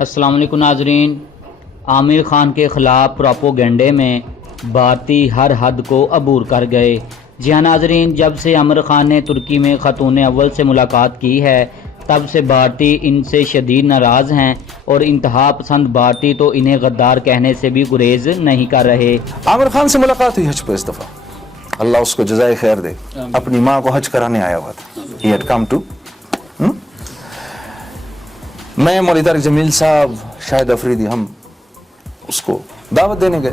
अस्सलाम वालेकुम नाजरीन। आमिर खान के ख़िलाफ़ प्रोपोगंडे में भारतीय हर हद को अबूर कर गए। जी हाँ नाजरीन, जब से आमिर खान ने तुर्की में ख़तून अव्वल से मुलाकात की है तब से भारतीय इनसे शदीद नाराज़ हैं और इंतहा पसंद भारतीय तो इन्हें गद्दार कहने से भी गुरेज नहीं कर रहे। आमिर खान से मुलाकात हुई हज पे इस दफ़ा, अल्लाह उसको जज़ाए खैर दे। अपनी माँ को हज कराने आया हुआ था। He had come to मैं मौलवी तारिक जमील साहब, शाहिद अफरीदी, हम उसको दावत देने गए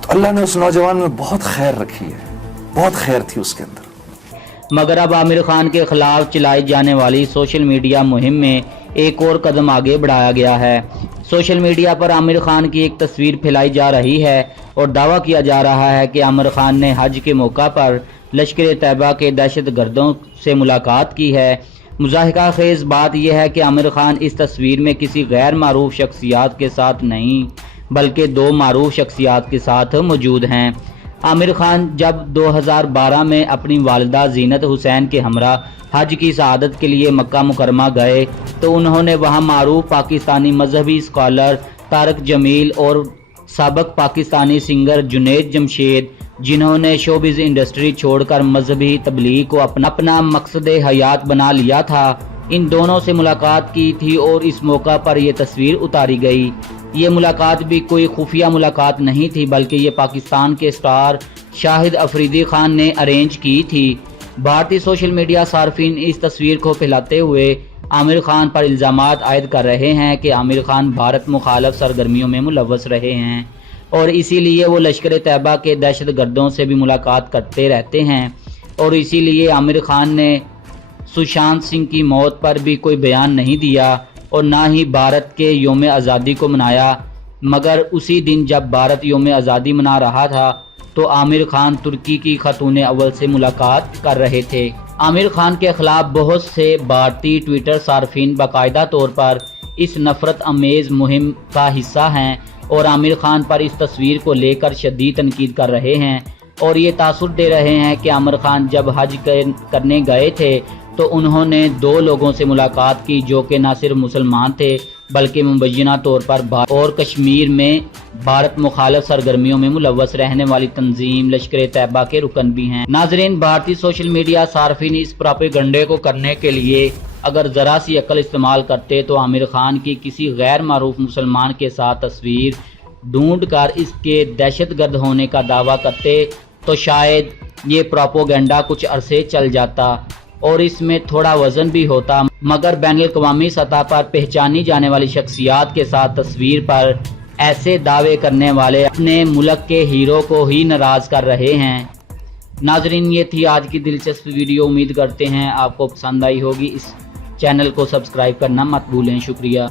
तो अल्लाह ने उस नौजवान में बहुत खैर रखी है, बहुत खैर थी उसके अंदर। मगर अब आमिर खान के खिलाफ चलाई जाने वाली सोशल मीडिया मुहिम में एक और कदम आगे बढ़ाया गया है। सोशल मीडिया पर आमिर खान की एक तस्वीर फैलाई जा रही है और दावा किया जा रहा है कि आमिर खान ने हज के मौका पर लश्कर तैयबा के दहशत गर्दों से मुलाकात की है। मुज़ाहिका खेज़ बात यह है कि आमिर खान इस तस्वीर में किसी गैर मारूफ शख्सियात के साथ नहीं बल्कि दो मारूफ शख्सियात के साथ मौजूद हैं। आमिर खान जब 2012 में अपनी वालिदा जीनत हुसैन के हमरा हज की शहादत के लिए मक्का मुकरमा गए तो उन्होंने वहां मारूफ पाकिस्तानी मजहबी स्कॉलर तारक जमील और साबिक पाकिस्तानी सिंगर जुनैद जमशेद, जिन्होंने शोबिज़ इंडस्ट्री छोड़कर मजहबी तबलीग को अपना मकसद हयात बना लिया था, इन दोनों से मुलाकात की थी और इस मौका पर यह तस्वीर उतारी गई। ये मुलाकात भी कोई खुफिया मुलाकात नहीं थी बल्कि ये पाकिस्तान के स्टार शाहिद अफरीदी खान ने अरेंज की थी। भारतीय सोशल मीडिया सार्फिन इस तस्वीर को फैलाते हुए आमिर खान पर इल्ज़ामात आयद कर रहे हैं कि आमिर खान भारत मुखालफ सरगर्मियों में मुलव्वस रहे हैं और इसीलिए वो लश्कर तैयबा के दहशत गर्दों से भी मुलाकात करते रहते हैं और इसीलिए आमिर खान ने सुशांत सिंह की मौत पर भी कोई बयान नहीं दिया और ना ही भारत के योम आज़ादी को मनाया। मगर उसी दिन जब भारत योम आज़ादी मना रहा था तो आमिर खान तुर्की की खतून अव्वल से मुलाकात कर रहे थे। आमिर खान के खिलाफ बहुत से भारतीय ट्विटर सार्फिन बाकायदा तौर पर इस नफरत अमेज़ मुहिम का हिस्सा हैं और आमिर खान पर इस तस्वीर को लेकर शदीद तनकीद कर रहे हैं और ये तासुर दे रहे हैं कि आमिर खान जब हज करने गए थे तो उन्होंने दो लोगों से मुलाकात की जो कि न सिर्फ मुसलमान थे बल्कि मुबैना तौर पर भारत और कश्मीर में भारत मुखालफ सरगर्मियों में मुलव्वस रहने वाली तंजीम लश्कर तैयबा के रुकन भी हैं। नाजरीन, भारतीय सोशल मीडिया सार्फिन इस प्रोपेगंडे को करने के लिए अगर ज़रा सी अकल इस्तेमाल करते तो आमिर खान की किसी गैर मारूफ मुसलमान के साथ तस्वीर ढूंढ कर इसके दहशतगर्द होने का दावा करते तो शायद ये प्रोपोगंडा कुछ अरसे चल जाता और इसमें थोड़ा वजन भी होता। मगर बैनुल-अक़वामी सतह पर पहचानी जाने वाली शख्सियात के साथ तस्वीर पर ऐसे दावे करने वाले अपने मुल्क के हीरो को ही नाराज़ कर रहे हैं। नाजरीन, ये थी आज की दिलचस्प वीडियो। उम्मीद करते हैं आपको पसंद आई होगी। इस चैनल को सब्सक्राइब करना मत भूलें। शुक्रिया।